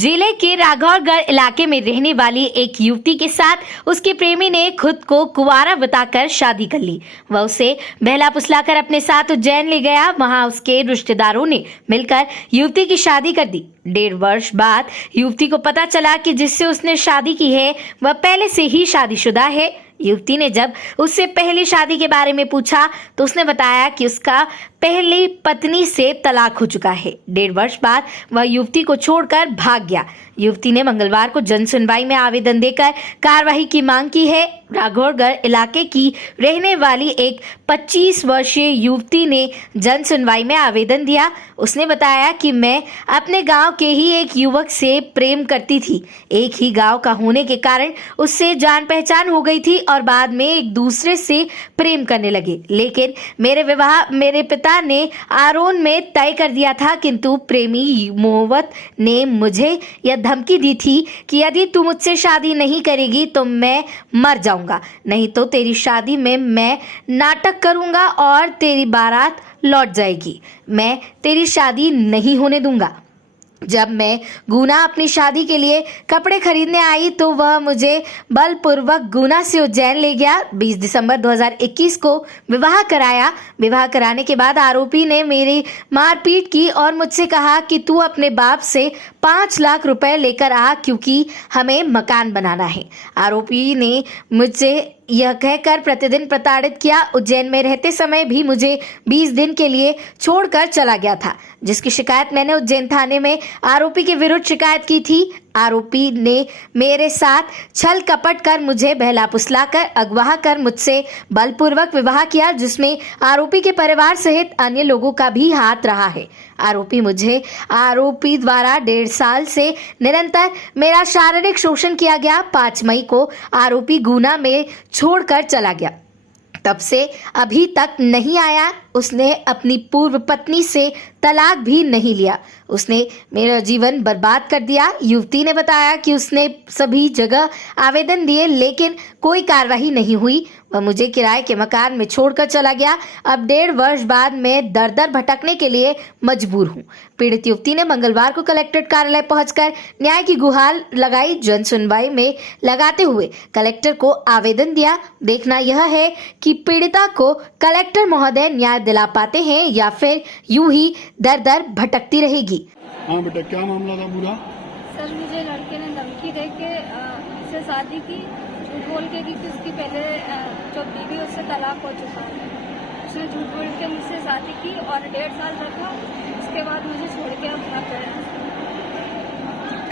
जिले के राघौरगढ़ इलाके में रहने वाली एक युवती के साथ उसके प्रेमी ने खुद को कुंवारा बताकर शादी कर ली। वह उसे बहला फुसलाकर अपने साथ उज्जैन ले गया। वहां उसके रिश्तेदारों ने मिलकर युवती की शादी कर दी। 1.5 वर्ष बाद युवती को पता चला कि जिससे उसने शादी की है वह पहले से ही शादीशुदा है। युवती ने जब उससे पहली शादी के बारे में पूछा तो उसने बताया कि उसका पहली पत्नी से तलाक हो चुका है। 1.5 वर्ष बाद वह युवती को छोड़कर भाग गया। युवती ने मंगलवार को जन सुनवाई में आवेदन देकर कार्रवाई की मांग की है। राघौरगढ़ इलाके की रहने वाली एक 25 वर्षीय युवती ने जन सुनवाई में आवेदन दिया। उसने बताया कि मैं अपने गांव के ही एक युवक से प्रेम करती थी। एक ही गांव का होने के कारण उससे जान पहचान हो गई थी और बाद में एक दूसरे से प्रेम करने लगे। लेकिन मेरे विवाह मेरे पिता ने आरोन में तय कर दिया था, किंतु प्रेमी मोहब्बत ने मुझे यह धमकी दी थी कि यदि तू मुझसे शादी नहीं करेगी तो मैं मर जाऊंगा, नहीं तो तेरी शादी में मैं नाटक करूंगा और तेरी बारात लौट जाएगी। मैं तेरी शादी नहीं होने दूंगा। जब मैं गुना अपनी शादी के लिए कपड़े खरीदने आई तो वह मुझे बलपूर्वक गुना से उज्जैन ले गया। 20 दिसंबर 2021 को विवाह कराया। विवाह कराने के बाद आरोपी ने मेरी मारपीट की और मुझसे कहा कि तू अपने बाप से 5 लाख रुपए लेकर आ, क्योंकि हमें मकान बनाना है। आरोपी ने मुझसे यह कहकर प्रतिदिन प्रताड़ित किया। उज्जैन में रहते समय भी मुझे 20 दिन के लिए छोड़कर चला गया था, जिसकी शिकायत मैंने उज्जैन थाने में आरोपी के विरुद्ध शिकायत की थी। आरोपी ने मेरे साथ छल कपट कर मुझे बहला फुसलाकर अगवा कर मुझसे बलपूर्वक विवाह किया, जिसमें आरोपी के परिवार सहित अन्य लोगों का भी हाथ रहा है। आरोपी द्वारा 1.5 साल से निरंतर मेरा शारीरिक शोषण किया गया। 5 मई को आरोपी गुना में छोड़कर चला गया। तब से अभी तक नहीं आया। उसने अपनी पूर्व पत्नी से तलाक भी नहीं लिया। उसने मेरा जीवन बर्बाद कर दिया। युवती ने बताया कि उसने सभी जगह आवेदन दिए, लेकिन कोई कार्रवाई नहीं हुई। वह मुझे किराए के मकान में छोड़कर चला गया। अब 1.5 वर्ष बाद मैं दर दर भटकने के लिए मजबूर हूँ। पीड़ित युवती ने मंगलवार को कलेक्ट्रेट कार्यालय पहुंचकर न्याय की गुहार लगाई। जन सुनवाई में लगाते हुए कलेक्टर को आवेदन दिया। देखना यह है कि पीड़िता को कलेक्टर महोदय न्याय दिला पाते हैं या फिर यूं ही दर दर भटकती रहेगी। हाँ बेटा, क्या मामला था पूरा? सर, मुझे लड़के ने धमकी देके उससे शादी की, झूठ बोल के की कि उसकी पहले जो बीवी उससे तलाक हो चुका है। उसने झूठ बोल के मुझसे शादी की और 1.5 साल रखा। उसके बाद मुझे छोड़ के अपना गया।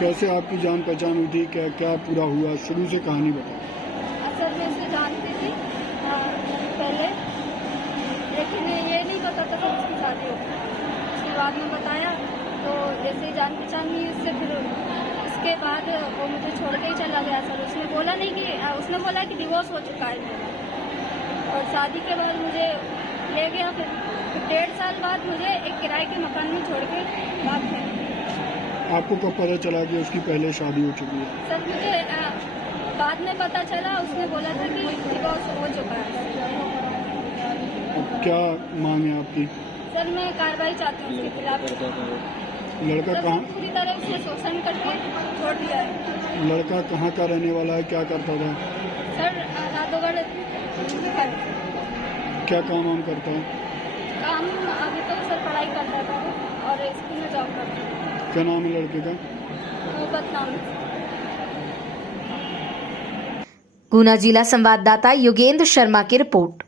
कैसे आपकी जान पहचान हुई थी? क्या क्या पूरा हुआ? शुरू से कहानी बताओ। सर, मैं उसे जानती थी पहले, लेकिन ये नहीं पता था कि उसकी शादी होती है। उसके बाद में बताया तो जैसे ही जान पहचान हुई उससे, फिर उसके बाद वो मुझे छोड़ के ही चला गया। सर, उसने बोला नहीं कि उसने बोला कि डिवोर्स हो चुका है मेरा, और शादी के बाद मुझे ले गया। फिर 1.5 साल बाद मुझे एक किराए के मकान में छोड़ के भाग गया। आपको कब पता चला कि उसकी पहले शादी हो चुकी है? सर, मुझे बाद में पता चला। उसने बोला था कि डिवोर्स हो चुका है। अब क्या मांग है आपकी? सर, मैं कार्रवाई चाहती हूँ उसके खिलाफ। लड़का कहाँ पूरी तरह उसने शोषण करके छोड़ दिया है। लड़का कहाँ का रहने वाला है? क्या करता था? सर, राघौरगढ़ क्या काम वाम करता है? काम अभी तो सर पढ़ाई करता था और स्कूल में जॉब करता था। क्या नाम है लड़के का? मोहब्बत नाम है। गुना जिला संवाददाता योगेंद्र शर्मा की रिपोर्ट।